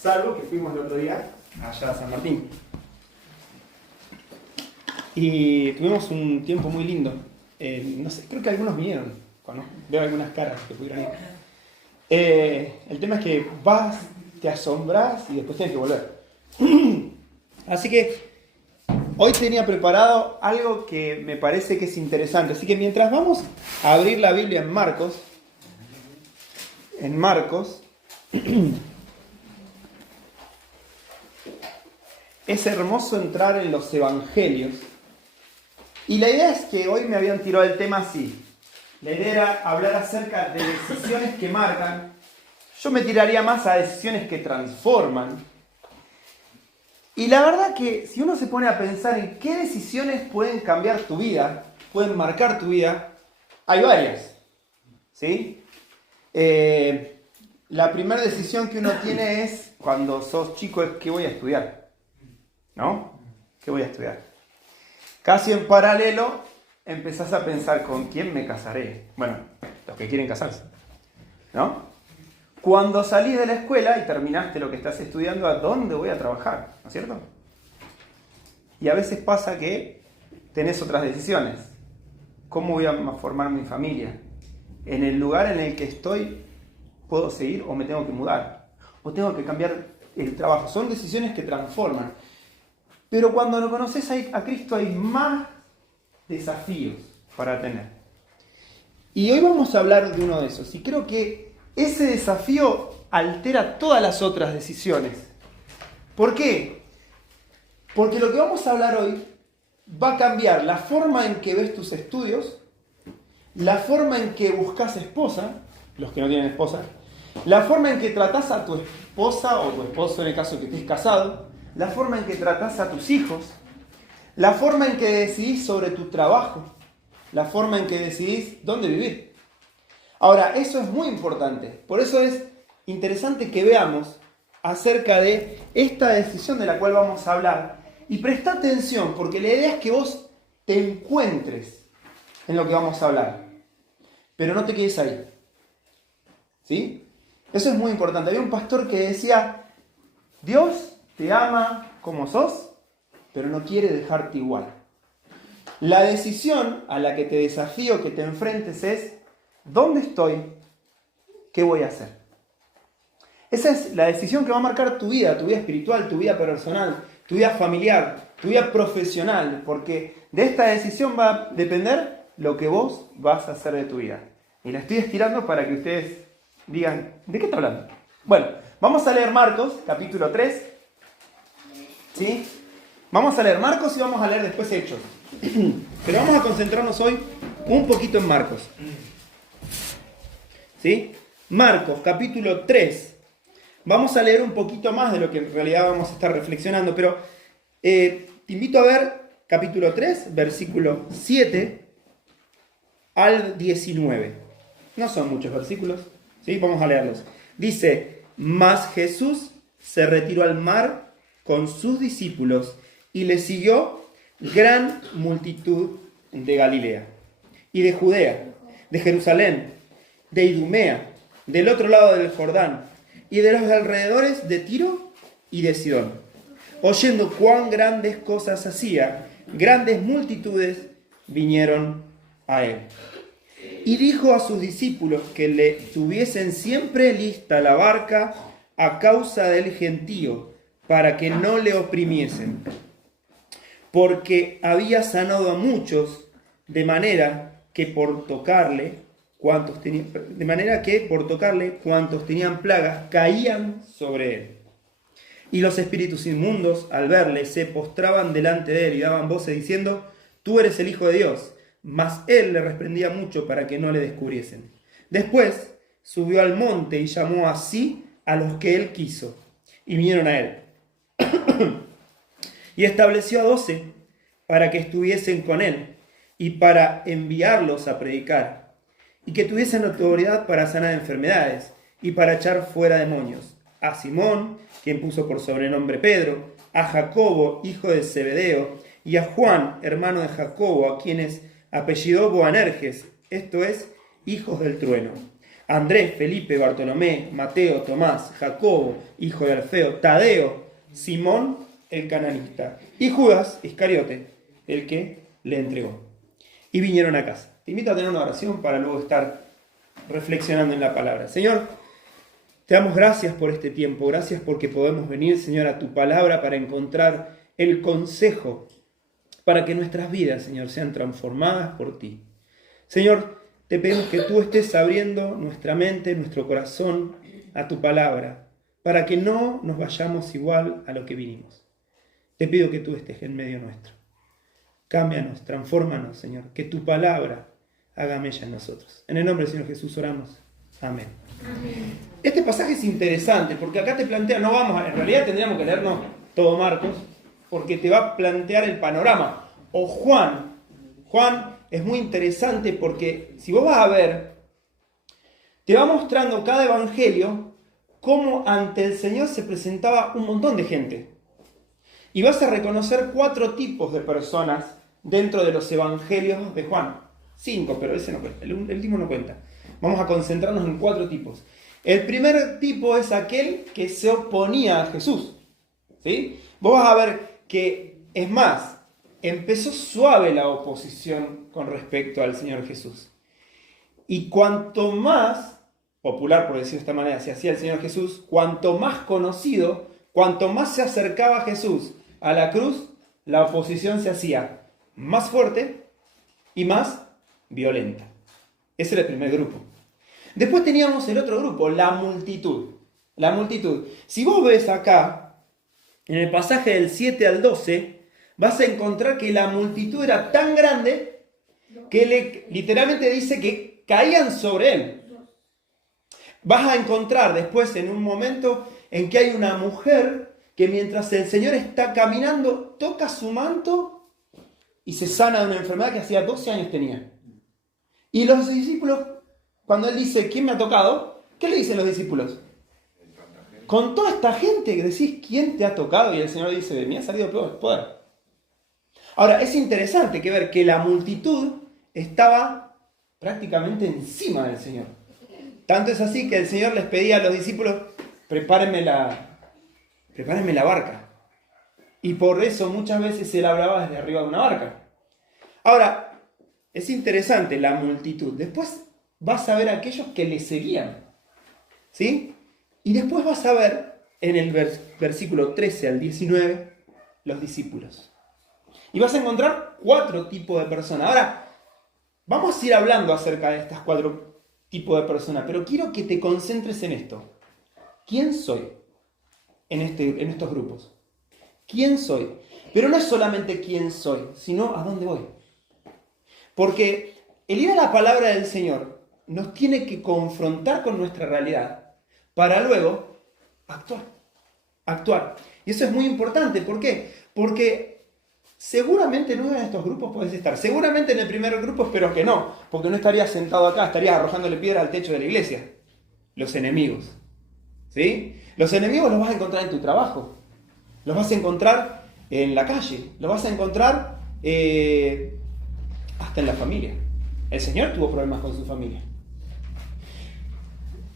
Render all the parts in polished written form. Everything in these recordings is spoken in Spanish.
salvo que fuimos el otro día allá a San Martín. Y tuvimos un tiempo muy lindo. No sé, creo que algunos vinieron. Veo algunas caras que pudieron ir. El tema es que vas, te asombras y después tienes que volver. Así que hoy tenía preparado algo que me parece que es interesante. Así que mientras vamos a abrir la Biblia en Marcos, es hermoso entrar en los evangelios. Y la idea es que hoy me habían tirado el tema así. La idea era hablar acerca de decisiones que marcan. Yo me tiraría más a decisiones que transforman. Y la verdad que si uno se pone a pensar en qué decisiones pueden cambiar tu vida, pueden marcar tu vida, hay varias. ¿Sí? La primera decisión que uno tiene es, cuando sos chico, es ¿qué voy a estudiar? ¿No? ¿Qué voy a estudiar? Casi en paralelo empezás a pensar ¿con quién me casaré? Bueno, los que quieren casarse, ¿no? Cuando salís de la escuela y terminaste lo que estás estudiando, ¿a dónde voy a trabajar? ¿No es cierto? Y a veces pasa que tenés otras decisiones. ¿Cómo voy a formar mi familia? ¿En el lugar en el que estoy puedo seguir o me tengo que mudar? ¿O tengo que cambiar el trabajo? Son decisiones que transforman. Pero cuando lo conoces a Cristo hay más desafíos para tener. Y hoy vamos a hablar de uno de esos. Y creo que ese desafío altera todas las otras decisiones. ¿Por qué? Porque lo que vamos a hablar hoy va a cambiar la forma en que ves tus estudios, la forma en que buscas esposa, los que no tienen esposa, la forma en que tratás a tu esposa o tu esposo en el caso que estés casado, la forma en que tratás a tus hijos, la forma en que decidís sobre tu trabajo, la forma en que decidís dónde vivir. Ahora, eso es muy importante. Por eso es interesante que veamos acerca de esta decisión de la cual vamos a hablar. Y presta atención, porque la idea es que vos te encuentres en lo que vamos a hablar. Pero no te quedes ahí. ¿Sí? Eso es muy importante. Había un pastor que decía, Dios te ama como sos, pero no quiere dejarte igual. La decisión a la que te desafío que te enfrentes es, ¿dónde estoy? ¿Qué voy a hacer? Esa es la decisión que va a marcar tu vida espiritual, tu vida personal, tu vida familiar, tu vida profesional, porque de esta decisión va a depender lo que vos vas a hacer de tu vida. Y la estoy estirando para que ustedes digan, ¿de qué está hablando? Bueno, vamos a leer Marcos, capítulo 3. ¿Sí? Vamos a leer Marcos y vamos a leer después Hechos. Pero vamos a concentrarnos hoy un poquito en Marcos. ¿Sí? Marcos, capítulo 3. Vamos a leer un poquito más de lo que en realidad vamos a estar reflexionando, pero te invito a ver capítulo 3, versículo 7 al 19. No son muchos versículos, ¿sí? Vamos a leerlos. Dice, mas Jesús se retiró al mar con sus discípulos y le siguió gran multitud de Galilea y de Judea, de Jerusalén, de Idumea, del otro lado del Jordán y de los alrededores de Tiro y de Sidón. Oyendo cuán grandes cosas hacía, grandes multitudes vinieron a él. Y dijo a sus discípulos que le tuviesen siempre lista la barca a causa del gentío, para que no le oprimiesen, porque había sanado a muchos, de manera que por tocarle cuantos tenían plagas caían sobre él. Y los espíritus inmundos, al verle, se postraban delante de él y daban voces diciendo, tú eres el Hijo de Dios. Mas él le reprendía mucho para que no le descubriesen. Después subió al monte y llamó así a los que él quiso, y vinieron a él. Y estableció a 12 para que estuviesen con él y para enviarlos a predicar, y que tuviesen autoridad para sanar enfermedades y para echar fuera demonios. A Simón, quien puso por sobrenombre Pedro, a Jacobo, hijo de Zebedeo, y a Juan, hermano de Jacobo, a quienes apellidó Boanerges, esto es, hijos del trueno, Andrés, Felipe, Bartolomé, Mateo, Tomás, Jacobo, hijo de Alfeo, Tadeo, Simón, el cananista, y Judas Iscariote, el que le entregó. Y vinieron a casa. Te invito a tener una oración para luego estar reflexionando en la palabra. Señor, te damos gracias por este tiempo, gracias porque podemos venir, Señor, a tu palabra para encontrar el consejo para que nuestras vidas, Señor, sean transformadas por ti. Señor, te pedimos que tú estés abriendo nuestra mente, nuestro corazón a tu palabra, para que no nos vayamos igual a lo que vinimos. Te pido que tú estés en medio nuestro. Cámbianos, transfórmanos, Señor, que tu palabra haga mella en nosotros. En el nombre del Señor Jesús oramos. Amén. Amén. Este pasaje es interesante porque acá te plantea, en realidad tendríamos que leernos todo Marcos, porque te va a plantear el panorama. O Juan es muy interesante porque si vos vas a ver, te va mostrando cada evangelio cómo ante el Señor se presentaba un montón de gente. Y vas a reconocer 4 tipos de personas dentro de los evangelios de Juan. 5, pero ese no cuenta, el último no cuenta. Vamos a concentrarnos en 4 tipos. El primer tipo es aquel que se oponía a Jesús. ¿Sí? Vos vas a ver que, es más, empezó suave la oposición con respecto al Señor Jesús. Y cuanto más popular, por decirlo de esta manera, se hacía el Señor Jesús, cuanto más conocido, cuanto más se acercaba Jesús a la cruz, la oposición se hacía más fuerte y más violenta. Ese era el primer grupo. Después teníamos el otro grupo, la multitud. La multitud. Si vos ves acá, en el pasaje del 7 al 12, vas a encontrar que la multitud era tan grande que literalmente dice que caían sobre él. Vas a encontrar después en un momento en que hay una mujer que mientras el Señor está caminando, toca su manto y se sana de una enfermedad que hacía 12 años tenía. Y los discípulos, cuando él dice, ¿quién me ha tocado? ¿Qué le dicen los discípulos? Con toda esta gente que decís, ¿quién te ha tocado? Y el Señor dice, de mí ha salido poder. Ahora, es interesante que ver que la multitud estaba prácticamente encima del Señor. Tanto es así que el Señor les pedía a los discípulos, prepárenme la barca. Y por eso muchas veces él hablaba desde arriba de una barca. Ahora, es interesante la multitud. Después vas a ver a aquellos que le seguían. ¿Sí? Y después vas a ver en el versículo 13 al 19 los discípulos. Y vas a encontrar 4 tipos de personas. Ahora, vamos a ir hablando acerca de estas 4 tipos de personas, pero quiero que te concentres en esto. ¿Quién soy en estos grupos? ¿Quién soy? Pero no es solamente quién soy, sino a dónde voy. Porque el ir a la palabra del Señor nos tiene que confrontar con nuestra realidad para luego actuar. Y eso es muy importante. ¿Por qué? Porque seguramente en uno de estos grupos puedes estar. Seguramente en el primer grupo espero que no, porque no estarías sentado acá, estarías arrojándole piedra al techo de la iglesia. Los enemigos. ¿Sí? Los enemigos los vas a encontrar en tu trabajo. Los vas a encontrar en la calle. Los vas a encontrar hasta en la familia. El Señor tuvo problemas con su familia.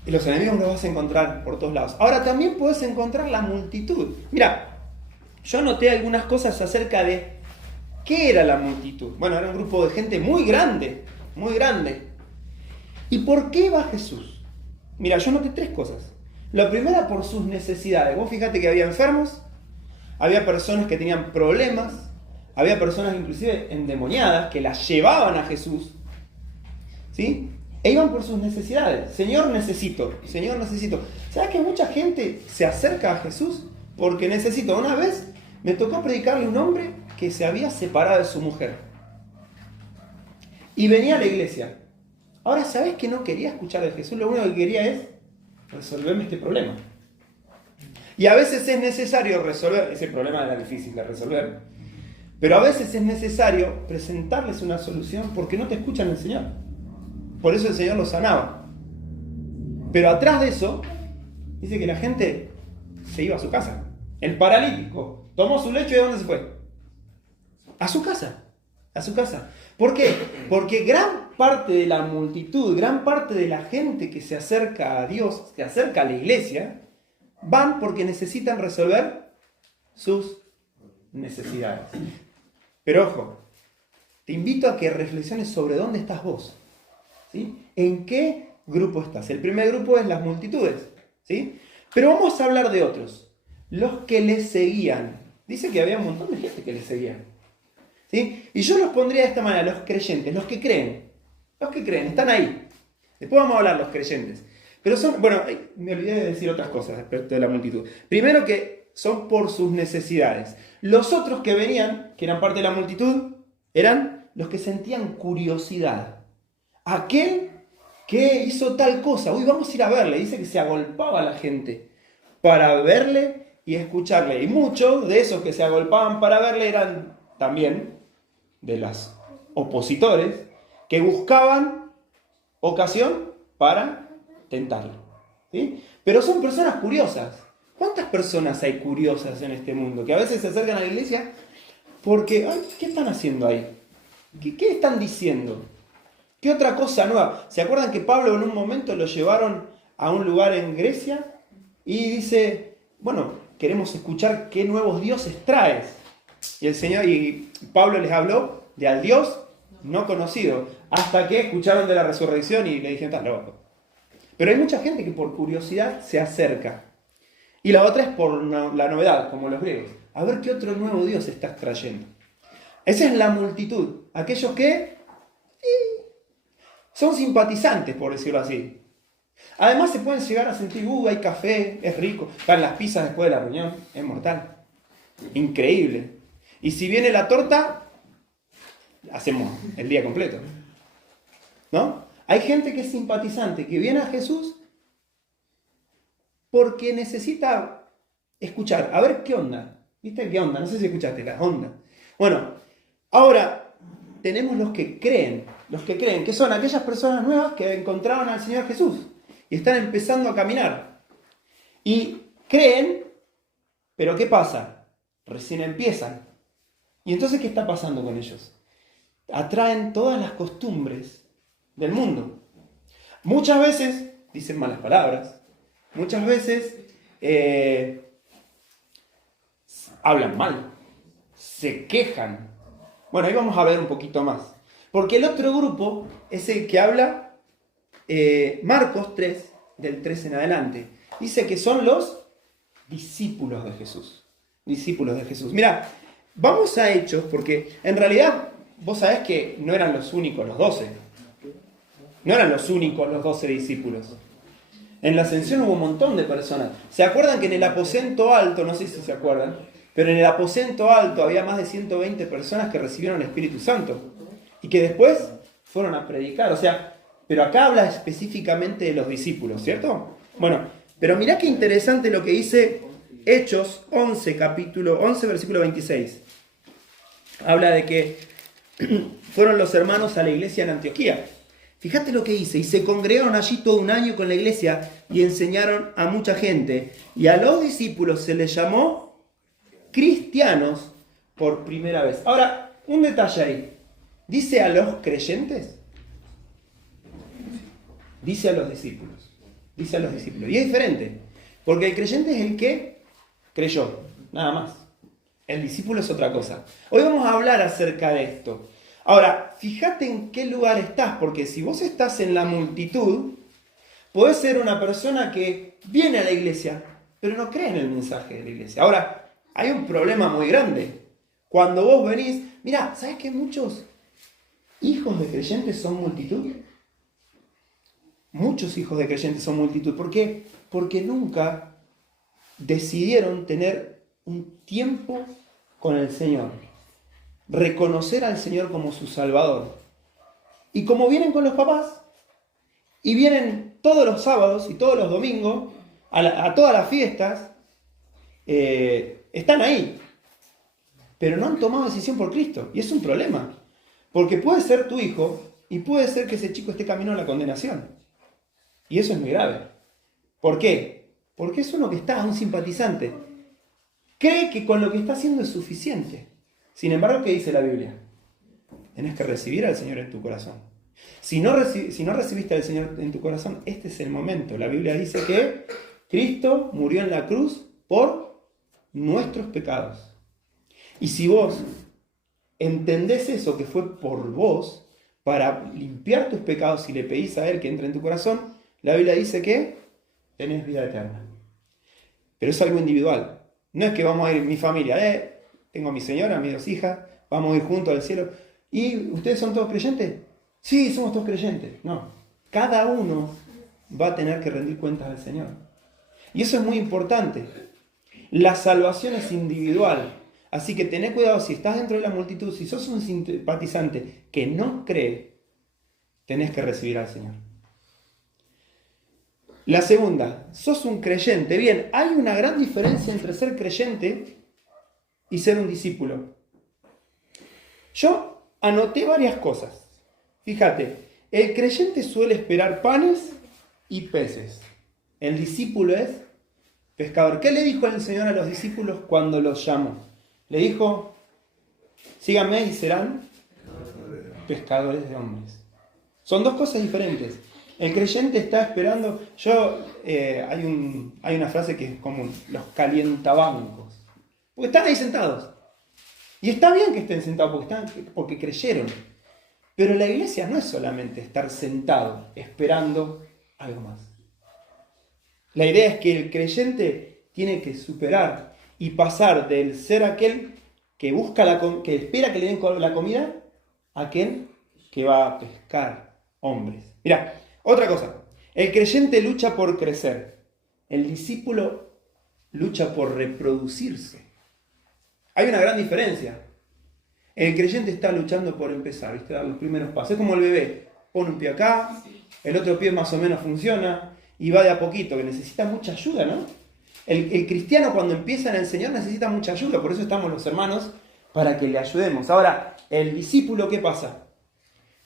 Y los enemigos los vas a encontrar por todos lados. Ahora también puedes encontrar la multitud. Mira, yo anoté algunas cosas acerca de qué era la multitud. Bueno, era un grupo de gente muy grande, muy grande. ¿Y por qué va Jesús? Mira, yo anoté 3 cosas. La primera, por sus necesidades. Vos fíjate que había enfermos, había personas que tenían problemas, había personas inclusive endemoniadas que las llevaban a Jesús. ¿Sí? E iban por sus necesidades. Señor, necesito. Señor, necesito. ¿Sabes que mucha gente se acerca a Jesús porque necesita? Una vez me tocó predicarle a un hombre que se había separado de su mujer. Y venía a la iglesia. Ahora, ¿sabes que no quería escuchar de Jesús? Lo único que quería es resolverme este problema. Y a veces es necesario resolver, ese problema era difícil de resolver, pero a veces es necesario presentarles una solución porque no te escuchan el Señor. Por eso el Señor los sanaba. Pero atrás de eso, dice que la gente se iba a su casa. El paralítico tomó su lecho y ¿de dónde se fue? A su casa. A su casa. ¿Por qué? Porque gran parte de la multitud, gran parte de la gente que se acerca a Dios, se acerca a la iglesia, van porque necesitan resolver sus necesidades. Pero ojo, te invito a que reflexiones sobre dónde estás vos, ¿sí? ¿En qué grupo estás? El primer grupo es las multitudes, ¿sí? Pero vamos a hablar de otros, los que les seguían. Dice que había un montón de gente que les seguía, ¿sí? Y yo los pondría de esta manera, los creyentes, los que creen, están ahí. Después vamos a hablar los creyentes. Pero son, bueno, me olvidé de decir otras cosas respecto de la multitud. Primero que son por sus necesidades. Los otros que venían, que eran parte de la multitud, eran los que sentían curiosidad. Aquel que hizo tal cosa, uy, vamos a ir a verle. Dice que se agolpaba la gente para verle y escucharle. Y muchos de esos que se agolpaban para verle eran también de los opositores que buscaban ocasión para tentarle, ¿sí? Pero son personas curiosas. ¿Cuántas personas hay curiosas en este mundo? Que a veces se acercan a la iglesia porque, ay, ¿qué están haciendo ahí? ¿Qué están diciendo? ¿Qué otra cosa nueva? ¿Se acuerdan que Pablo en un momento lo llevaron a un lugar en Grecia? Y dice, bueno, queremos escuchar qué nuevos dioses traes. Y el Señor, y Pablo les habló de al Dios no conocido, hasta que escucharon de la resurrección y le dijeron, estás loco. Pero hay mucha gente que por curiosidad se acerca. Y la otra es por la novedad, como los griegos. A ver qué otro nuevo Dios estás trayendo. Esa es la multitud. Aquellos que son simpatizantes, por decirlo así. Además se pueden llegar a sentir, hay café, es rico. Van las pizzas después de la reunión, es mortal. Increíble. Y si viene la torta, hacemos el día completo. ¿No? Hay gente que es simpatizante, que viene a Jesús porque necesita escuchar, a ver qué onda. ¿Viste qué onda? No sé si escuchaste la onda. Bueno, ahora tenemos los que creen, que son aquellas personas nuevas que encontraron al Señor Jesús y están empezando a caminar. Y creen, pero ¿qué pasa? Recién empiezan. ¿Y entonces qué está pasando con ellos? Atraen todas las costumbres del mundo. Muchas veces dicen malas palabras, muchas veces hablan mal, se quejan. Bueno, ahí vamos a ver un poquito más. Porque el otro grupo es el que habla Marcos 3, del 3 en adelante. Dice que son los discípulos de Jesús. Discípulos de Jesús. Mira, vamos a Hechos, porque en realidad vos sabés que no eran los únicos los 12. No eran los únicos los 12 discípulos. En la ascensión hubo un montón de personas. ¿Se acuerdan que en el aposento alto, no sé si se acuerdan, pero en el aposento alto había más de 120 personas que recibieron el Espíritu Santo y que después fueron a predicar? O sea, pero acá habla específicamente de los discípulos, ¿cierto? Bueno, pero mirá qué interesante lo que dice Hechos 11, capítulo 11, versículo 26. Habla de que fueron los hermanos a la iglesia en Antioquía. Fíjate lo que dice, y se congregaron allí todo un año con la iglesia y enseñaron a mucha gente. Y a los discípulos se les llamó cristianos por primera vez. Ahora, un detalle ahí. ¿Dice a los creyentes? Dice a los discípulos. Dice a los discípulos. Y es diferente, porque el creyente es el que creyó, nada más. El discípulo es otra cosa. Hoy vamos a hablar acerca de esto. Ahora, fíjate en qué lugar estás, porque si vos estás en la multitud, podés ser una persona que viene a la iglesia, pero no cree en el mensaje de la iglesia. Ahora, hay un problema muy grande. Cuando vos venís, mirá, ¿sabés que muchos hijos de creyentes son multitud? Muchos hijos de creyentes son multitud. ¿Por qué? Porque nunca decidieron tener un tiempo con el Señor. Reconocer al Señor como su Salvador. Y como vienen con los papás, y vienen todos los sábados y todos los domingos, a todas las fiestas, están ahí. Pero no han tomado decisión por Cristo. Y es un problema. Porque puede ser tu hijo, y puede ser que ese chico esté camino a la condenación. Y eso es muy grave. ¿Por qué? Porque es uno que está, un simpatizante. Cree que con lo que está haciendo es suficiente. Sin embargo, ¿qué dice la Biblia? Tienes que recibir al Señor en tu corazón. Si no recibiste al Señor en tu corazón, este es el momento. La Biblia dice que Cristo murió en la cruz por nuestros pecados. Y si vos entendés eso, que fue por vos, para limpiar tus pecados y le pedís a Él que entre en tu corazón, la Biblia dice que tenés vida eterna. Pero es algo individual. No es que vamos a ir mi familia, tengo a mi señora, a mis 2 hijas, vamos a ir juntos al cielo. ¿Y ustedes son todos creyentes? Sí, somos todos creyentes. No, cada uno va a tener que rendir cuentas al Señor. Y eso es muy importante. La salvación es individual. Así que tené cuidado si estás dentro de la multitud, si sos un simpatizante que no cree, tenés que recibir al Señor. La segunda, sos un creyente. Bien, hay una gran diferencia entre ser creyente y ser un discípulo. Yo anoté varias cosas. Fíjate, el creyente suele esperar panes y peces. El discípulo es pescador. ¿Qué le dijo el Señor a los discípulos cuando los llamó? Le dijo, síganme y serán pescadores de hombres. Son 2 cosas diferentes. El creyente está esperando, hay una frase que es común, los calientabancos. Porque están ahí sentados. Y está bien que estén sentados porque creyeron. Pero la iglesia no es solamente estar sentado esperando algo más. La idea es que el creyente tiene que superar y pasar del ser aquel que busca que espera que le den la comida, a aquel que va a pescar hombres. Mirá, otra cosa. El creyente lucha por crecer. El discípulo lucha por reproducirse. Hay una gran diferencia. El creyente está luchando por empezar, ¿viste? Dar los primeros pasos. Es como el bebé. Pone un pie acá, el otro pie más o menos funciona y va de a poquito, que necesita mucha ayuda, ¿no? El cristiano cuando empieza en el Señor necesita mucha ayuda, por eso estamos los hermanos, para que le ayudemos. Ahora, el discípulo, ¿qué pasa?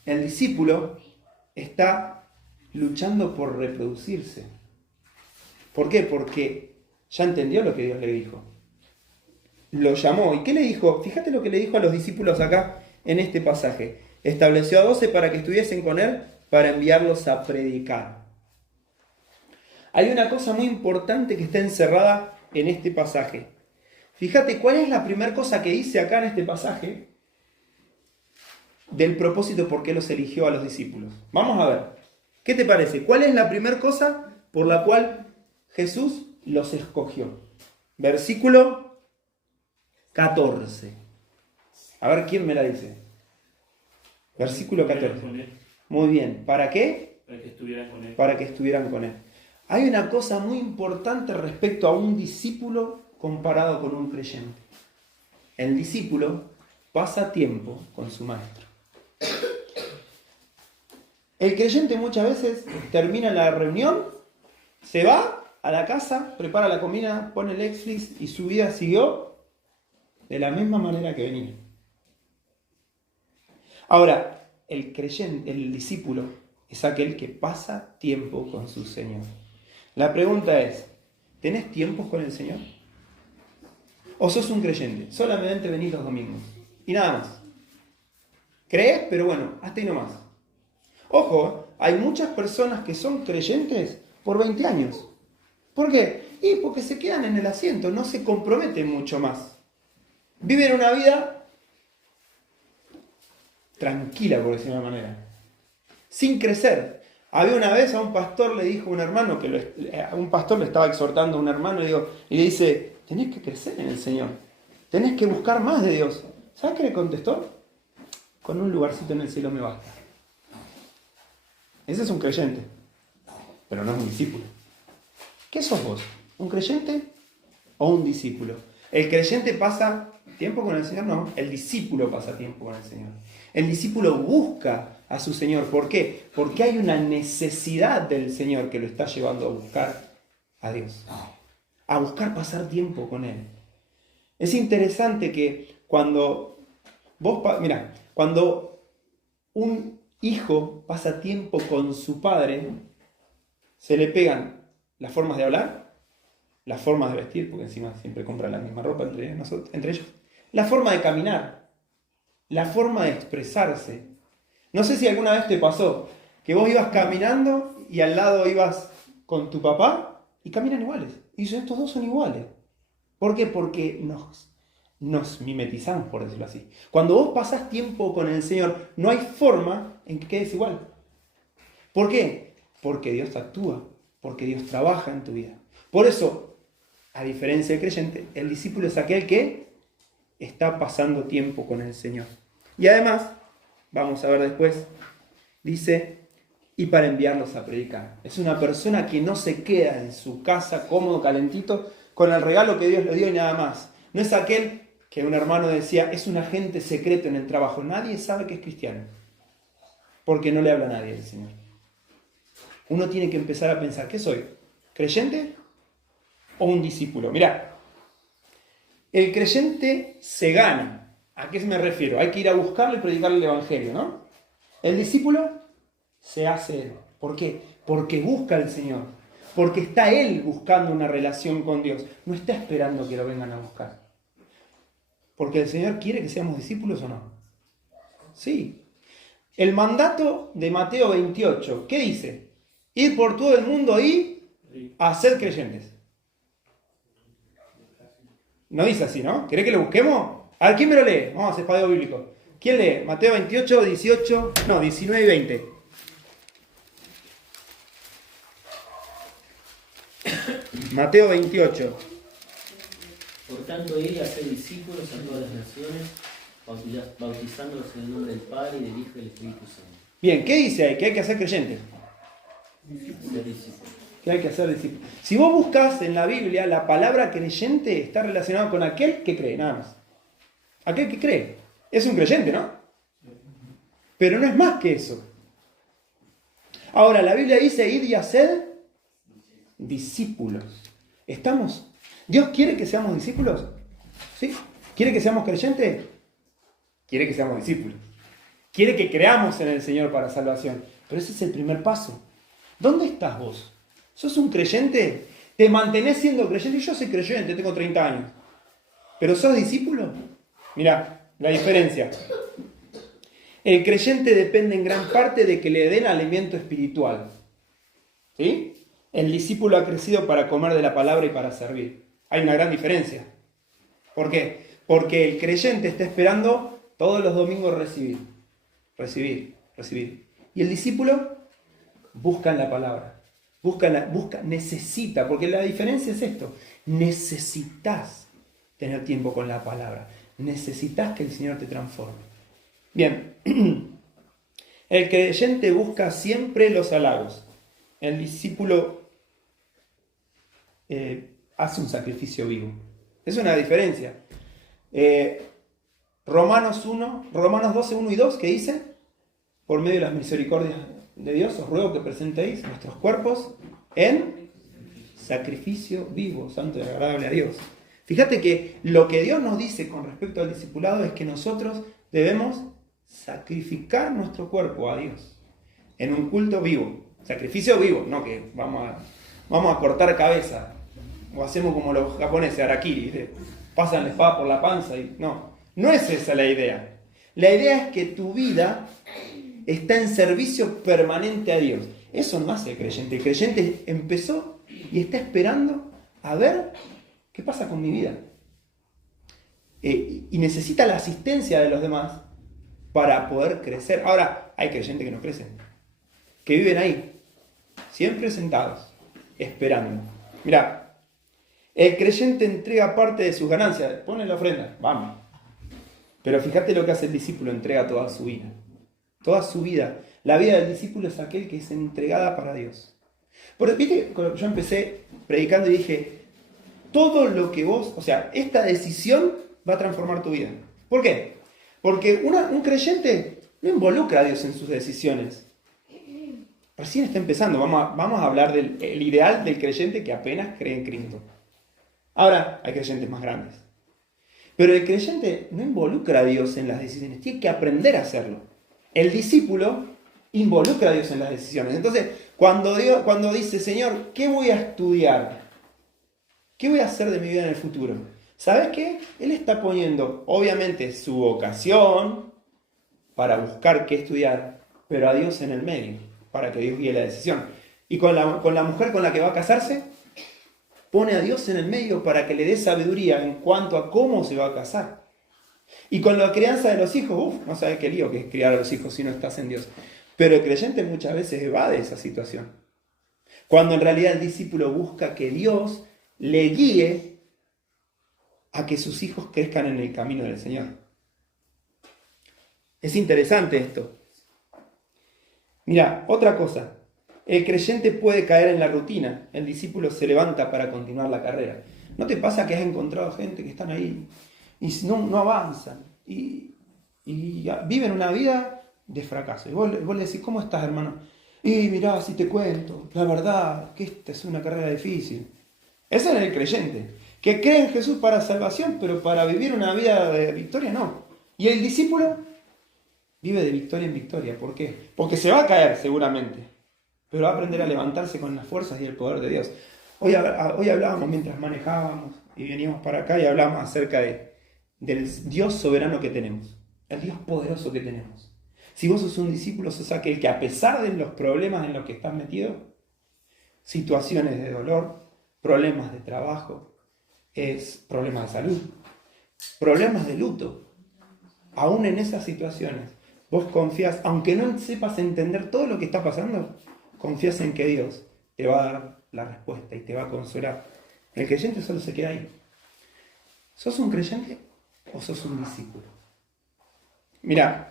El discípulo está luchando por reproducirse. ¿Por qué? Porque ya entendió lo que Dios le dijo. Lo llamó. ¿Y qué le dijo? Fíjate lo que le dijo a los discípulos acá en este pasaje. Estableció a 12 para que estuviesen con él, para enviarlos a predicar. Hay una cosa muy importante que está encerrada en este pasaje. Fíjate cuál es la primera cosa que dice acá en este pasaje del propósito por qué los eligió a los discípulos. Vamos a ver. ¿Qué te parece? ¿Cuál es la primera cosa por la cual Jesús los escogió? Versículo 14. A ver quién me la dice. Versículo 14. Muy bien. ¿Para qué? Para que estuvieran con él. Para que estuvieran con él. Hay una cosa muy importante respecto a un discípulo comparado con un creyente. El discípulo pasa tiempo con su maestro. El creyente muchas veces termina la reunión, se va a la casa, prepara la comida, pone el Netflix y su vida siguió de la misma manera que venía. Ahora, el creyente, el discípulo, es aquel que pasa tiempo con su Señor. La pregunta es, ¿tenés tiempos con el Señor? ¿O sos un creyente? Solamente venís los domingos. Y nada más. Crees, pero bueno, hasta ahí nomás. Ojo, hay muchas personas que son creyentes por 20 años. ¿Por qué? Y porque se quedan en el asiento, no se comprometen mucho más. Viven una vida tranquila, por decirlo de una manera. Sin crecer. Había una vez a un pastor le dijo a un hermano, un pastor le estaba exhortando a un hermano y le dice, tenés que crecer en el Señor. Tenés que buscar más de Dios. ¿Sabes qué le contestó? Con un lugarcito en el cielo me basta. Ese es un creyente, pero no es un discípulo. ¿Qué sos vos? ¿Un creyente o un discípulo? ¿El creyente pasa tiempo con el Señor? No, el discípulo pasa tiempo con el Señor. El discípulo busca a su Señor. ¿Por qué? Porque hay una necesidad del Señor que lo está llevando a buscar a Dios. A buscar pasar tiempo con Él. Es interesante que cuando cuando un hijo pasa tiempo con su padre, se le pegan las formas de hablar, las formas de vestir, porque encima siempre compran la misma ropa entre ellos, la forma de caminar, la forma de expresarse. No sé si alguna vez te pasó que vos ibas caminando y al lado ibas con tu papá y caminan iguales. Y dicen, estos dos son iguales. ¿Por qué? Porque nos mimetizamos, por decirlo así. Cuando vos pasás tiempo con el Señor, no hay forma en que quedes igual. ¿Por qué? Porque Dios actúa, porque Dios trabaja en tu vida. Por eso, a diferencia del creyente, el discípulo es aquel que está pasando tiempo con el Señor. Y además, vamos a ver después, dice, y para enviarlos a predicar. Es una persona que no se queda en su casa cómodo, calentito, con el regalo que Dios le dio y nada más. No es aquel que un hermano decía, es un agente secreto en el trabajo. Nadie sabe que es cristiano, porque no le habla a nadie del Señor. Uno tiene que empezar a pensar, ¿qué soy? ¿Creyente o un discípulo? Mirá, el creyente se gana. ¿A qué me refiero? Hay que ir a buscarle y predicarle el evangelio, ¿no? El discípulo se hace él. ¿Por qué? Porque busca al Señor. Porque está él buscando una relación con Dios. No está esperando que lo vengan a buscar. Porque el Señor quiere que seamos discípulos o no. Sí. El mandato de Mateo 28, ¿qué dice? Ir por todo el mundo y hacer creyentes. No dice así, ¿no? ¿Querés que lo busquemos? A ver, ¿quién me lo lee? Vamos a hacer espadeo bíblico. ¿Quién lee? Mateo 28, 18, no, 19 y 20. Mateo 28. Por tanto, ir y hacer discípulos a todas las naciones, bautizándolos en el nombre del Padre y del Hijo y del Espíritu Santo. Bien, ¿qué dice ahí? Que hay que hacer creyentes. Ser discípulos. Que hay que hacer discípulos. Si vos buscas en la Biblia, la palabra creyente está relacionada con aquel que cree, nada más. Aquel que cree. Es un creyente, ¿no? Pero no es más que eso. Ahora, la Biblia dice ir y hacer discípulos. ¿Estamos? ¿Dios quiere que seamos discípulos? ¿Sí? ¿Quiere que seamos creyentes? Quiere que seamos discípulos. Quiere que creamos en el Señor para salvación. Pero ese es el primer paso. ¿Dónde estás vos? ¿Sos un creyente? ¿Te mantenés siendo creyente? Yo soy creyente, tengo 30 años. ¿Pero sos discípulo? Mirá, la diferencia. El creyente depende en gran parte de que le den alimento espiritual. ¿Sí? El discípulo ha crecido para comer de la palabra y para servir. Hay una gran diferencia. ¿Por qué? Porque el creyente está esperando todos los domingos recibir. Y el discípulo busca en la palabra. Necesita, porque la diferencia es esto. Necesitas tener tiempo con la palabra. Necesitas que el Señor te transforme. Bien, el creyente busca siempre los halagos. El discípulo hace un sacrificio vivo. Es una diferencia. Romanos 12, 1 y 2, ¿qué dice? Por medio de las misericordias de Dios, os ruego que presentéis nuestros cuerpos en sacrificio vivo, santo y agradable a Dios. Fíjate que lo que Dios nos dice con respecto al discipulado es que nosotros debemos sacrificar nuestro cuerpo a Dios en un culto vivo. Sacrificio vivo, no que vamos a cortar cabeza o hacemos como los japoneses, harakiri, ¿viste? Pasan la espada por la panza y no es esa la idea. La idea es que tu vida está en servicio permanente a Dios. Eso no hace el creyente. El creyente empezó y está esperando a ver qué pasa con mi vida. Y necesita la asistencia de los demás para poder crecer. Ahora, hay creyentes que no crecen, que viven ahí, siempre sentados, esperando. Mirá, el creyente entrega parte de sus ganancias, pone la ofrenda, vamos. Pero fíjate lo que hace el discípulo, entrega toda su vida. Toda su vida. La vida del discípulo es aquel que es entregada para Dios. Porque, viste, yo empecé predicando y dije, todo lo que vos, esta decisión va a transformar tu vida. ¿Por qué? Porque un creyente no involucra a Dios en sus decisiones. Recién está empezando. Vamos a hablar del ideal del creyente que apenas cree en Cristo. Ahora, hay creyentes más grandes. Pero el creyente no involucra a Dios en las decisiones. Tiene que aprender a hacerlo. El discípulo involucra a Dios en las decisiones. Entonces, cuando dice, Señor, ¿qué voy a estudiar? ¿Qué voy a hacer de mi vida en el futuro? ¿Sabes qué? Él está poniendo, obviamente, su vocación para buscar qué estudiar. pero a Dios en el medio, para que Dios guíe la decisión. Y con la mujer con la que va a casarse, pone a Dios en el medio para que le dé sabiduría en cuanto a cómo se va a casar. Y con la crianza de los hijos, no sabes qué lío que es criar a los hijos si no estás en Dios. Pero el creyente muchas veces evade esa situación. Cuando en realidad el discípulo busca que Dios le guíe a que sus hijos crezcan en el camino del Señor. Es interesante esto. Mira, otra cosa. El creyente puede caer en la rutina. El discípulo se levanta para continuar la carrera. ¿No te pasa que has encontrado gente que están ahí y no avanzan? Y viven una vida de fracaso. Y vos le decís, ¿cómo estás, hermano? Y mirá, si te cuento, la verdad, que esta es una carrera difícil. Ese es el creyente, que cree en Jesús para salvación, pero para vivir una vida de victoria no. Y el discípulo vive de victoria en victoria. ¿Por qué? Porque se va a caer seguramente, pero va a aprender a levantarse con las fuerzas y el poder de Dios. Hoy hablábamos mientras manejábamos y veníamos para acá y hablábamos acerca del Dios soberano que tenemos, el Dios poderoso que tenemos. Si vos sos un discípulo, sos aquel que a pesar de los problemas en los que estás metido, situaciones de dolor, problemas de trabajo, problemas de salud, problemas de luto, aún en esas situaciones, vos confías, aunque no sepas entender todo lo que está pasando, confías en que Dios te va a dar la respuesta y te va a consolar. El creyente solo se queda ahí. ¿Sos un creyente o sos un discípulo? Mirá,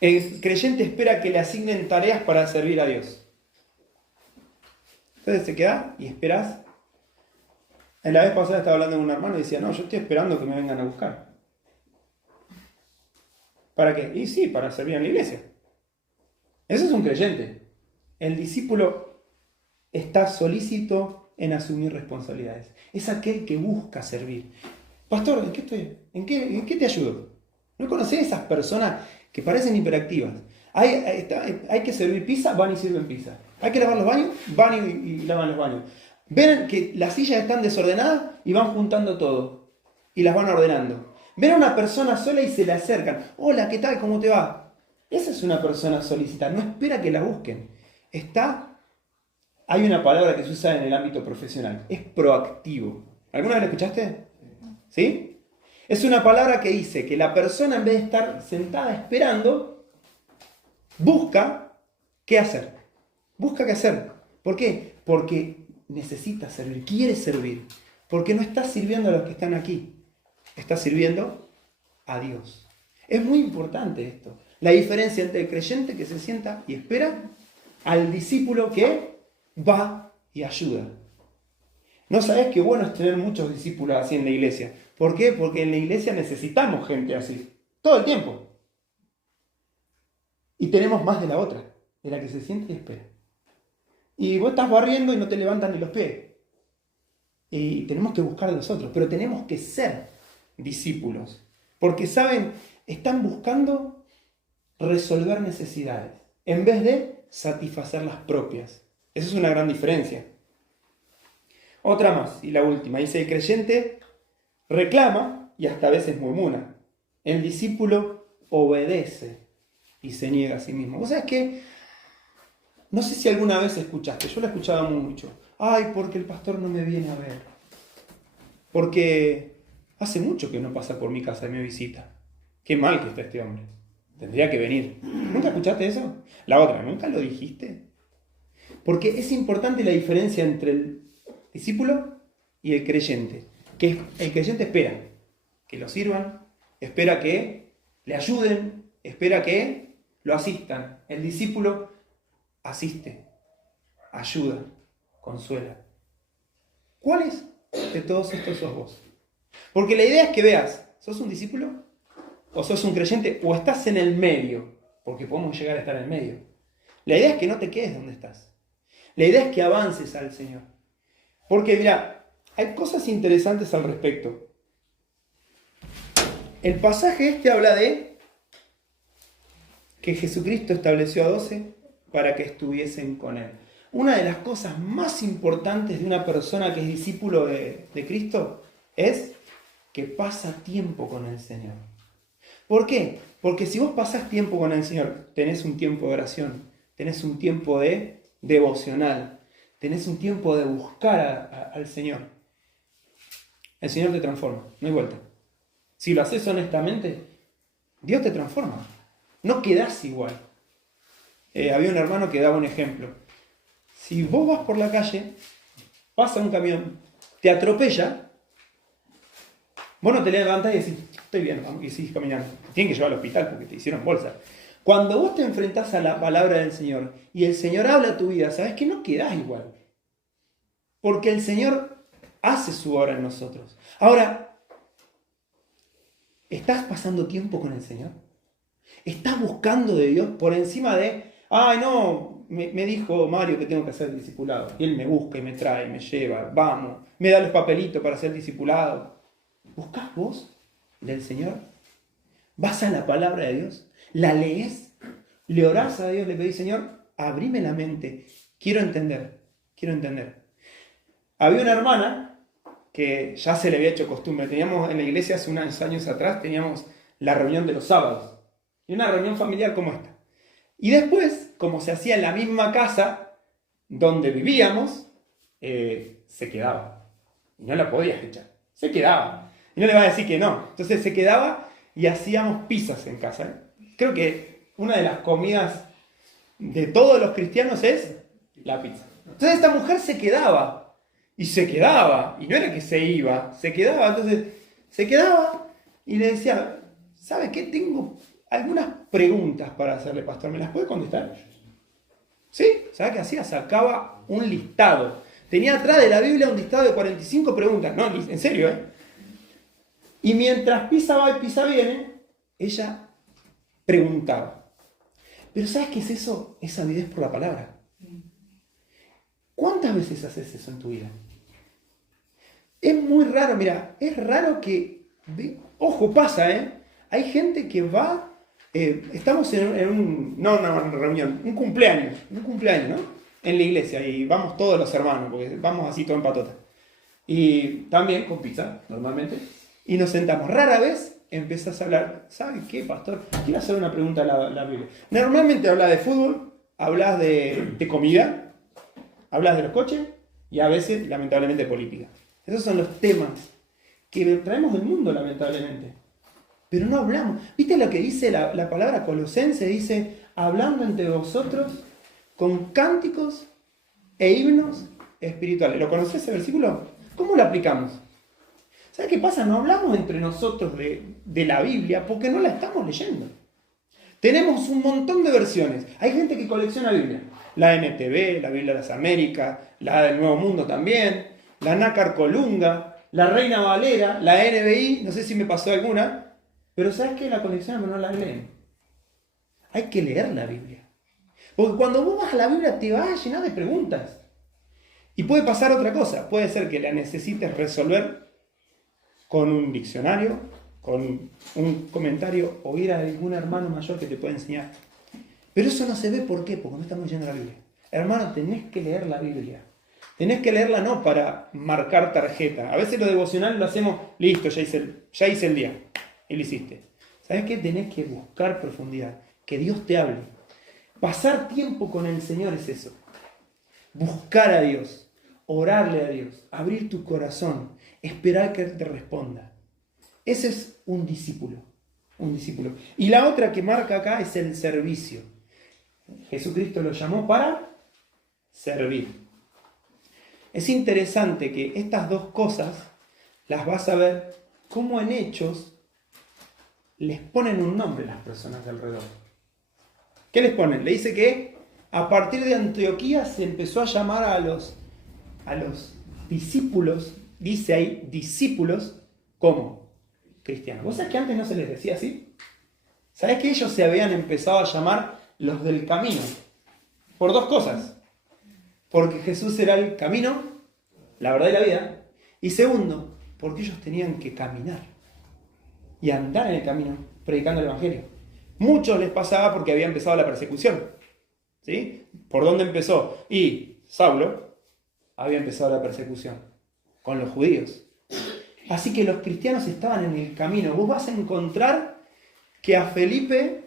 el creyente espera que le asignen tareas para servir a Dios. Entonces se queda y esperás. En la vez pasada estaba hablando con un hermano y decía, no, yo estoy esperando que me vengan a buscar. ¿Para qué? Y sí, para servir en la iglesia. Ese es un creyente. El discípulo está solícito en asumir responsabilidades. Es aquel que busca servir. Pastor, ¿en qué estoy? ¿En qué te ayudo? ¿No conocés a esas personas que parecen hiperactivas? Hay que servir pizza, van y sirven pizza. Hay que lavar los baños, van y lavan los baños. Ven que las sillas están desordenadas y van juntando todo. Y las van ordenando. Ven a una persona sola y se le acercan. Hola, ¿qué tal? ¿Cómo te va? Esa es una persona solícita. No espera que la busquen. Hay una palabra que se usa en el ámbito profesional. Es proactivo. ¿Alguna vez la escuchaste? ¿Sí? Es una palabra que dice que la persona, en vez de estar sentada esperando, busca qué hacer. Busca qué hacer. ¿Por qué? Porque necesita servir, quiere servir. Porque no está sirviendo a los que están aquí. Está sirviendo a Dios. Es muy importante esto. La diferencia entre el creyente que se sienta y espera al discípulo que va y ayuda. ¿No sabés qué bueno es tener muchos discípulos así en la iglesia? ¿Por qué? Porque en la iglesia necesitamos gente así, todo el tiempo. Y tenemos más de la otra, de la que se siente y espera. Y vos estás barriendo y no te levantan ni los pies. Y tenemos que buscar de los otros, pero tenemos que ser discípulos. Porque, ¿saben? Están buscando resolver necesidades, en vez de satisfacer las propias. Esa es una gran diferencia. Otra más, y la última. Dice, el creyente reclama y hasta a veces murmura. El discípulo obedece y se niega a sí mismo. ¿Vos sabés qué? No sé si alguna vez escuchaste, yo lo escuchaba mucho. Ay, porque el pastor no me viene a ver. Porque hace mucho que no pasa por mi casa y me visita. Qué mal que está este hombre. Tendría que venir. ¿Nunca escuchaste eso? La otra, ¿nunca lo dijiste? Porque es importante la diferencia entre el discípulo y el creyente. Que el creyente espera que lo sirvan, espera que le ayuden, espera que lo asistan. El discípulo asiste, ayuda, consuela. ¿Cuáles de todos estos sos vos? Porque la idea es que veas, ¿sos un discípulo? ¿O sos un creyente? ¿O estás en el medio? Porque podemos llegar a estar en el medio. La idea es que no te quedes donde estás. La idea es que avances al Señor. Porque mira, hay cosas interesantes al respecto. El pasaje este habla de que Jesucristo estableció a 12 para que estuviesen con Él. Una de las cosas más importantes de una persona que es discípulo de Cristo es que pasa tiempo con el Señor. ¿Por qué? Porque si vos pasás tiempo con el Señor, tenés un tiempo de oración, tenés un tiempo de devocional, tenés un tiempo de buscar al Señor. El Señor te transforma, no hay vuelta. Si lo haces honestamente, Dios te transforma. No quedás igual. Había un hermano que daba un ejemplo. Si vos vas por la calle, pasa un camión, te atropella, vos no te levantás y decís, estoy bien, vamos, y seguís caminando. Te tienen que llevar al hospital porque te hicieron bolsa. Cuando vos te enfrentás a la palabra del Señor y el Señor habla a tu vida, sabés que no quedás igual. Porque el Señor hace su obra en nosotros. Ahora, ¿estás pasando tiempo con el Señor? ¿Estás buscando de Dios por encima de, ay no, me dijo Mario que tengo que hacer discipulado? Y él me busca y me trae, me lleva, vamos, me da los papelitos para ser discipulado. ¿Buscás vos del Señor? ¿Vas a la palabra de Dios? ¿La lees? ¿Le orás a Dios? ¿Le pedís, Señor, abrime la mente? Quiero entender. Había una hermana que ya se le había hecho costumbre. Teníamos en la iglesia hace unos años atrás, teníamos la reunión de los sábados. Y una reunión familiar como esta. Y después, como se hacía en la misma casa donde vivíamos, se quedaba. Y no la podías echar. Se quedaba. Y no le vas a decir que no. Entonces se quedaba y hacíamos pizzas en casa. Creo que una de las comidas de todos los cristianos es la pizza. Entonces esta mujer se quedaba. Y se quedaba. Y no era que se iba. Se quedaba. Entonces se quedaba y le decía, ¿sabe qué? Tengo algunas preguntas para hacerle, pastor. ¿Me las puede contestar? ¿Sí? ¿Sabe qué hacía? Sacaba un listado. Tenía atrás de la Biblia un listado de 45 preguntas. No, en serio, ¿eh? Y mientras pisa va y pisa viene, ella preguntaba. Pero ¿sabes qué es eso? Es avidez por la palabra. ¿Cuántas veces haces eso en tu vida? Es muy raro, mira, es raro que... Ojo, pasa, ¿eh? Hay gente que va... estamos en no una reunión, un cumpleaños, ¿no? En la iglesia, y vamos todos los hermanos, porque vamos así todo en patota. Y también con pizza, normalmente. Y nos sentamos. Rara vez empezás a hablar, ¿sabes qué, pastor? Quiero hacer una pregunta a la Biblia. Normalmente hablas de fútbol, hablas de comida, hablas de los coches y a veces, lamentablemente, de política. Esos son los temas que traemos del mundo, lamentablemente. Pero no hablamos. ¿Viste lo que dice la palabra Colosense? Dice, hablando entre vosotros con cánticos e himnos espirituales. ¿Lo conocés ese versículo? ¿Cómo lo aplicamos? ¿Sabes qué pasa? No hablamos entre nosotros de la Biblia porque no la estamos leyendo. Tenemos un montón de versiones. Hay gente que colecciona Biblia. La NTV, la Biblia de las Américas, la del Nuevo Mundo también, la Nácar Colunga, la Reina Valera, la NBI, no sé si me pasó alguna, pero ¿sabes qué? La coleccionan pero no la leen. Hay que leer la Biblia. Porque cuando vos vas a la Biblia te vas a llenar de preguntas. Y puede pasar otra cosa. Puede ser que la necesites resolver con un diccionario, con un comentario o ir a algún hermano mayor que te pueda enseñar. Pero eso no se ve, ¿por qué? Porque no estamos leyendo la Biblia. Hermano, tenés que leer la Biblia. Tenés que leerla no para marcar tarjeta. A veces lo devocional lo hacemos, listo, ya hice el día. Y lo hiciste. ¿Sabés qué? Tenés que buscar profundidad. Que Dios te hable. Pasar tiempo con el Señor es eso. Buscar a Dios. Orarle a Dios. Abrir tu corazón. Esperar que Él te responda. Ese es un discípulo. Un discípulo. Y la otra que marca acá es el servicio. Jesucristo lo llamó para servir. Es interesante que estas dos cosas las vas a ver cómo en Hechos les ponen un nombre a las personas de alrededor. ¿Qué les ponen? Le dice que a partir de Antioquía se empezó a llamar a los discípulos, dice ahí, discípulos, como cristianos. ¿Vos sabés que antes no se les decía así? ¿Sabés que ellos se habían empezado a llamar los del camino? Por dos cosas. Porque Jesús era el camino, la verdad y la vida. Y segundo, porque ellos tenían que caminar y andar en el camino predicando el Evangelio. Muchos les pasaba porque había empezado la persecución. ¿Sí? ¿Por dónde empezó? Y Saulo había empezado la persecución con los judíos. Así que los cristianos estaban en el camino. Vos vas a encontrar que a Felipe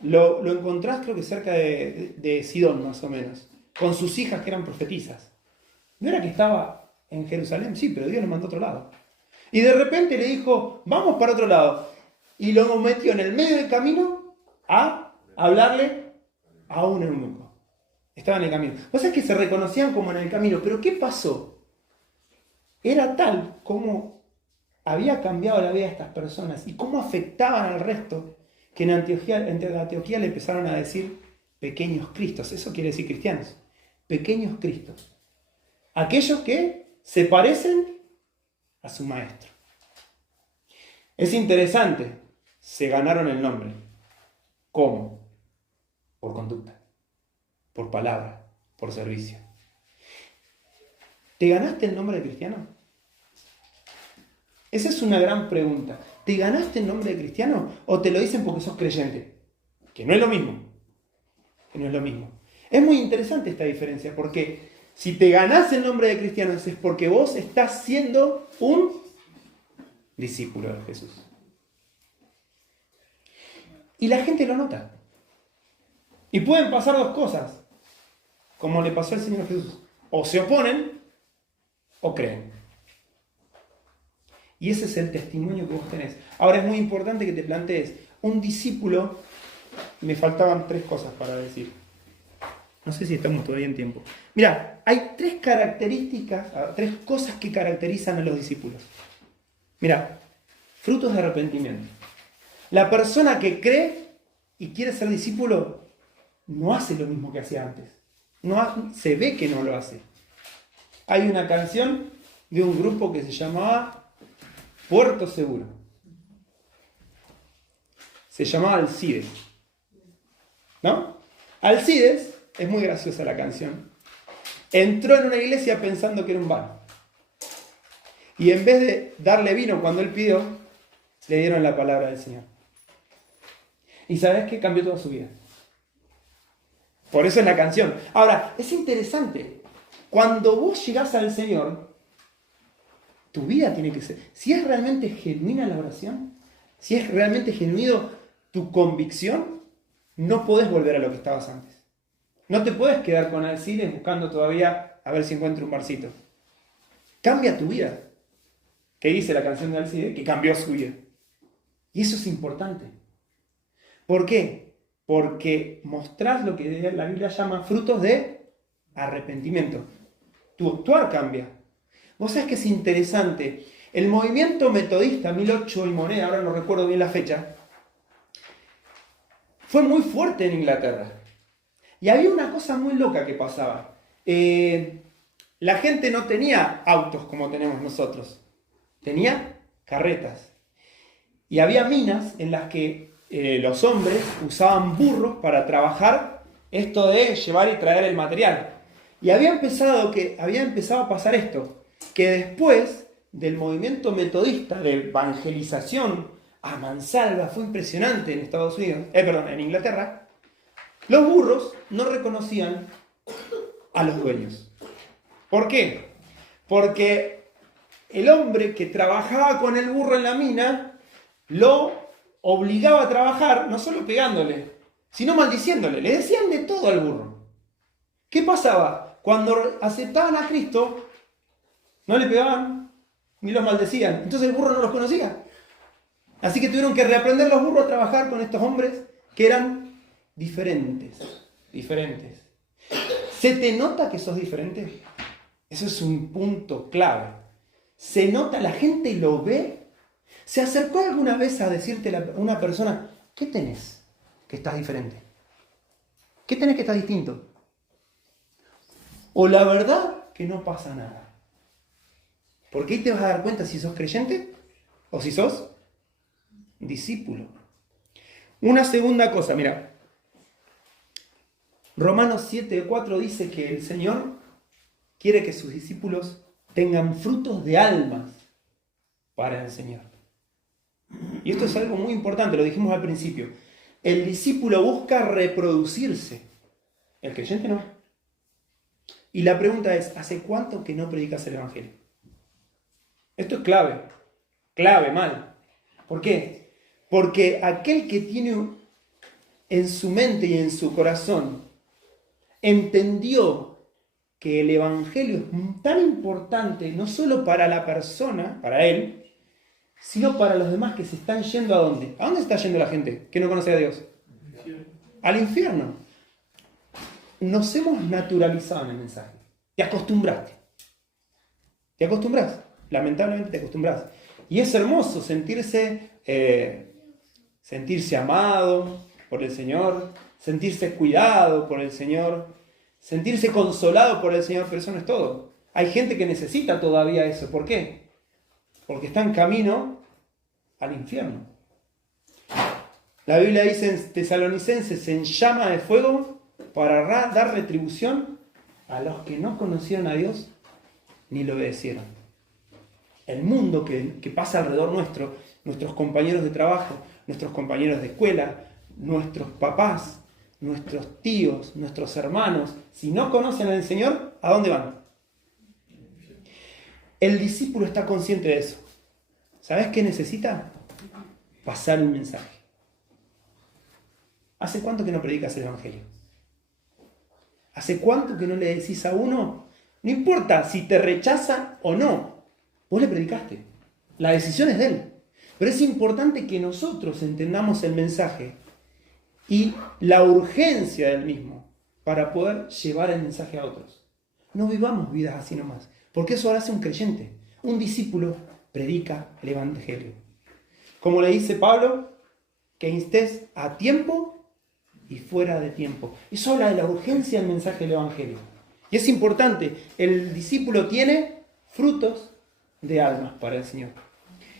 lo encontrás creo que cerca de Sidón más o menos, con sus hijas que eran profetisas. ¿No era que estaba en Jerusalén? Sí, pero Dios lo mandó a otro lado. Y de repente le dijo, vamos para otro lado. Y lo metió en el medio del camino a hablarle a un eunuco. Estaba en el camino. O sea, es que se reconocían como en el camino. Pero ¿qué pasó? Era tal como había cambiado la vida de estas personas y cómo afectaban al resto, que en Antioquía le empezaron a decir pequeños cristos. Eso quiere decir cristianos. Pequeños cristos. Aquellos que se parecen a su maestro. Es interesante. Se ganaron el nombre. ¿Cómo? Por conducta. Por palabra. Por servicio. ¿Te ganaste el nombre de cristiano? Esa es una gran pregunta. ¿Te ganaste el nombre de cristiano o te lo dicen porque sos creyente? Que no es lo mismo. Que no es lo mismo. Es muy interesante esta diferencia porque si te ganás el nombre de cristiano es porque vos estás siendo un discípulo de Jesús. Y la gente lo nota. Y pueden pasar dos cosas, como le pasó al Señor Jesús. O se oponen o creen. Y ese es el testimonio que vos tenés. Ahora es muy importante que te plantees, un discípulo, me faltaban 3 cosas para decir. No sé si estamos todavía en tiempo. Mira, hay 3 características, 3 cosas que caracterizan a los discípulos. Mira, frutos de arrepentimiento. La persona que cree y quiere ser discípulo no hace lo mismo que hacía antes. Se ve que no lo hace. Hay una canción de un grupo que se llamaba Puerto Seguro. Se llamaba Alcides. ¿No? Alcides, es muy graciosa la canción, entró en una iglesia pensando que era un bar. Y en vez de darle vino cuando él pidió, le dieron la palabra del Señor. ¿Y sabes qué? Cambió toda su vida. Por eso es la canción. Ahora, es interesante. Cuando vos llegás al Señor, tu vida tiene que ser... Si es realmente genuina la oración, si es realmente genuino tu convicción, no podés volver a lo que estabas antes. No te puedes quedar con Alcides buscando todavía a ver si encuentro un barcito. Cambia tu vida. ¿Qué dice la canción de Alcides? Que cambió su vida. Y eso es importante. ¿Por qué? Porque mostrás lo que la Biblia llama frutos de arrepentimiento. Tu actuar cambia. Vos sabés que es interesante. El movimiento metodista, 1008 y moneda, ahora no recuerdo bien la fecha, fue muy fuerte en Inglaterra. Y había una cosa muy loca que pasaba. La gente no tenía autos como tenemos nosotros. Tenía carretas. Y había minas en las que los hombres usaban burros para trabajar esto de llevar y traer el material. Y había empezado a pasar esto, que después del movimiento metodista de evangelización a mansalva, fue impresionante en Estados Unidos, en Inglaterra, los burros no reconocían a los dueños. ¿Por qué? Porque el hombre que trabajaba con el burro en la mina lo obligaba a trabajar, no solo pegándole, sino maldiciéndole. Le decían de todo al burro. ¿Qué pasaba? Cuando aceptaban a Cristo, no le pegaban ni los maldecían. Entonces el burro no los conocía. Así que tuvieron que reaprender los burros a trabajar con estos hombres que eran diferentes. ¿Se te nota que sos diferente? Eso es un punto clave. ¿Se nota? ¿La gente lo ve? ¿Se acercó alguna vez a decirte a una persona, ¿qué tenés que estás diferente? ¿Qué tenés que estás distinto? O la verdad que no pasa nada. Porque ahí te vas a dar cuenta si sos creyente o si sos discípulo. Una segunda cosa, mira. Romanos 7:4 dice que el Señor quiere que sus discípulos tengan frutos de almas para el Señor. Y esto es algo muy importante, lo dijimos al principio. El discípulo busca reproducirse. El creyente no. Y la pregunta es, ¿hace cuánto que no predicas el Evangelio? Esto es clave. Clave, mal. ¿Por qué? Porque aquel que tiene en su mente y en su corazón, entendió que el Evangelio es tan importante, no solo para la persona, para él, sino para los demás que se están yendo ¿a dónde? ¿A dónde está yendo la gente que no conoce a Dios? Al infierno. Nos hemos naturalizado en el mensaje. Te acostumbraste. Te acostumbras. Lamentablemente te acostumbras. Y es hermoso sentirse amado por el Señor, sentirse cuidado por el Señor, sentirse consolado por el Señor, pero eso no es todo. Hay gente que necesita todavía eso. ¿Por qué? Porque está en camino al infierno. La Biblia dice en Tesalonicenses, en llama de fuego para dar retribución a los que no conocieron a Dios ni lo obedecieron. El mundo que pasa alrededor nuestro, nuestros compañeros de trabajo, nuestros compañeros de escuela, nuestros papás, nuestros tíos, nuestros hermanos, si no conocen al Señor, ¿a dónde van? El discípulo está consciente de eso. ¿Sabes qué necesita? Pasar un mensaje. ¿Hace cuánto que no predicas el Evangelio? ¿Hace cuánto que no le decís a uno? No importa si te rechaza o no, vos le predicaste. La decisión es de él. Pero es importante que nosotros entendamos el mensaje y la urgencia del mismo para poder llevar el mensaje a otros. No vivamos vidas así nomás, porque eso lo hace un creyente. Un discípulo predica el Evangelio. Como le dice Pablo, que instés a tiempo y fuera de tiempo. Eso habla de la urgencia del mensaje del Evangelio. Y es importante, el discípulo tiene frutos de almas para el Señor.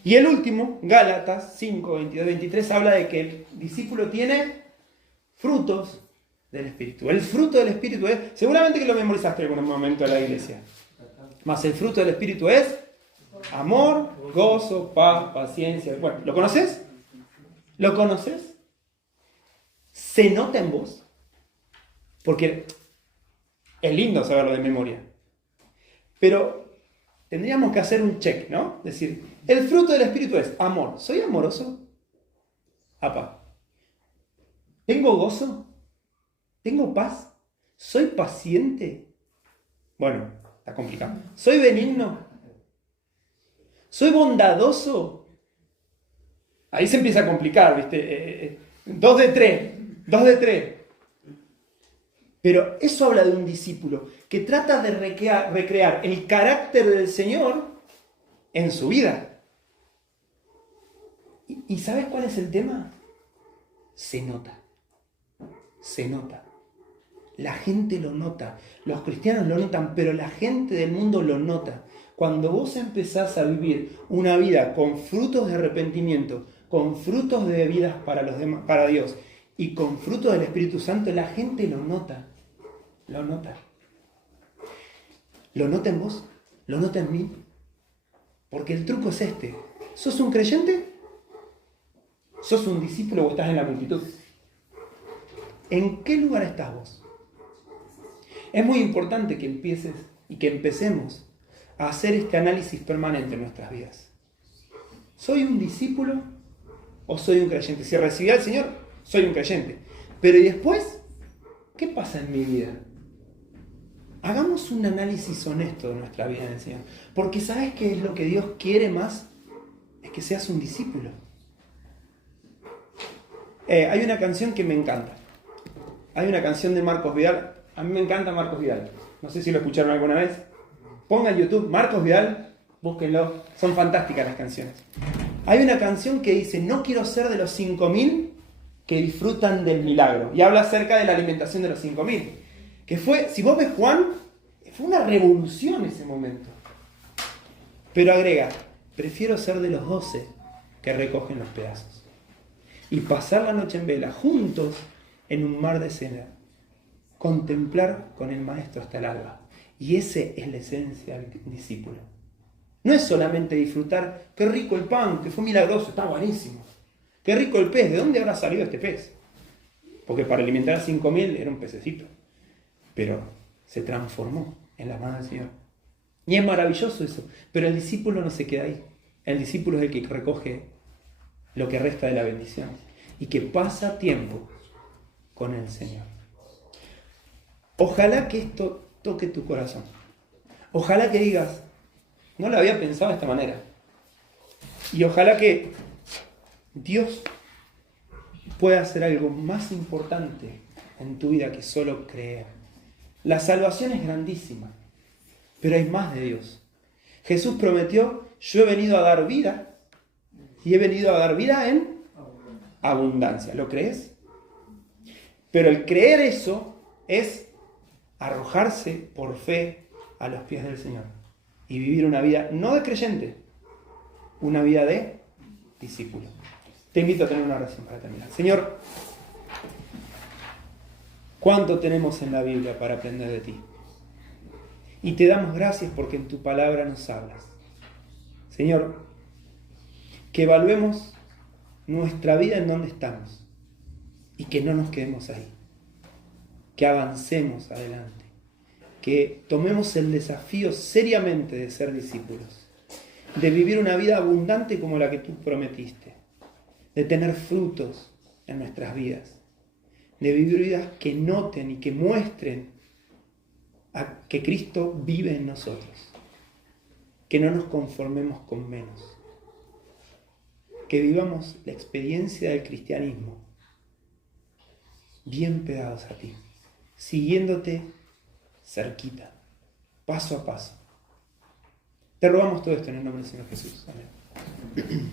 Y el último, Gálatas 5, 22, 23, habla de que el discípulo tiene frutos del Espíritu. El fruto del Espíritu es, seguramente que lo memorizaste en algún momento de la iglesia, mas el fruto del Espíritu es amor, gozo, paz, paciencia. Bueno, ¿lo conoces? ¿Lo conoces? ¿Se nota en vos? Porque es lindo saberlo de memoria. Pero tendríamos que hacer un check, ¿no? Es decir, el fruto del Espíritu es amor. ¿Soy amoroso? Apa. ¿Tengo gozo? ¿Tengo paz? ¿Soy paciente? Bueno, está complicado. ¿Soy benigno? ¿Soy bondadoso? Ahí se empieza a complicar, ¿viste? 2 de 3. 2 de 3. Pero eso habla de un discípulo que trata de recrear el carácter del Señor en su vida. ¿Y sabes cuál es el tema? Se nota. Se nota. La gente lo nota. Los cristianos lo notan, pero la gente del mundo lo nota. Cuando vos empezás a vivir una vida con frutos de arrepentimiento, con frutos de vidas para los demás, para Dios, y con frutos del Espíritu Santo, la gente lo nota. Lo nota. ¿Lo nota en vos? ¿Lo nota en mí? Porque el truco es este. ¿Sos un creyente? ¿Sos un discípulo o estás en la multitud? ¿En qué lugar estás vos? Es muy importante que empieces y que empecemos a hacer este análisis permanente en nuestras vidas. ¿Soy un discípulo o soy un creyente? Si recibí al Señor, soy un creyente. Pero ¿y después? ¿Qué pasa en mi vida? Hagamos un análisis honesto de nuestra vida en el Señor. Porque ¿sabes qué es lo que Dios quiere más? Es que seas un discípulo. Hay una canción que me encanta. Hay una canción de Marcos Vidal. A mí me encanta Marcos Vidal. No sé si lo escucharon alguna vez. Ponga en YouTube Marcos Vidal, búsquenlo. Son fantásticas las canciones. Hay una canción que dice: no quiero ser de los 5.000 que disfrutan del milagro. Y habla acerca de la alimentación de los 5.000. Que fue, si vos ves Juan, fue una revolución ese momento. Pero agrega: prefiero ser de los 12 que recogen los pedazos. Y pasar la noche en vela, juntos en un mar de cena. Contemplar con el Maestro hasta el alba. Y ese es la esencia del discípulo. No es solamente disfrutar, qué rico el pan, que fue milagroso, está buenísimo. Qué rico el pez, ¿de dónde habrá salido este pez? Porque para alimentar a 5.000 era un pececito. Pero se transformó en la mano del Señor. Y es maravilloso eso. Pero el discípulo no se queda ahí. El discípulo es el que recoge lo que resta de la bendición y que pasa tiempo con el Señor. Ojalá que esto toque tu corazón. Ojalá que digas, no lo había pensado de esta manera. Y ojalá que Dios pueda hacer algo más importante en tu vida que solo creer. La salvación es grandísima, pero hay más de Dios. Jesús prometió, yo he venido a dar vida y he venido a dar vida en abundancia. ¿Lo crees? Pero el creer eso es arrojarse por fe a los pies del Señor y vivir una vida no de creyente, una vida de discípulo. Te invito a tener una oración para terminar. Señor, ¿cuánto tenemos en la Biblia para aprender de ti? Y te damos gracias porque en tu palabra nos hablas. Señor, que evaluemos nuestra vida en donde estamos y que no nos quedemos ahí. Que avancemos adelante. Que tomemos el desafío seriamente de ser discípulos. De vivir una vida abundante como la que tú prometiste. De tener frutos en nuestras vidas. De vivir vidas que noten y que muestren a que Cristo vive en nosotros. Que no nos conformemos con menos. Que vivamos la experiencia del cristianismo bien pegados a ti, siguiéndote cerquita, paso a paso. Te rogamos todo esto en el nombre del Señor Jesús. Amén.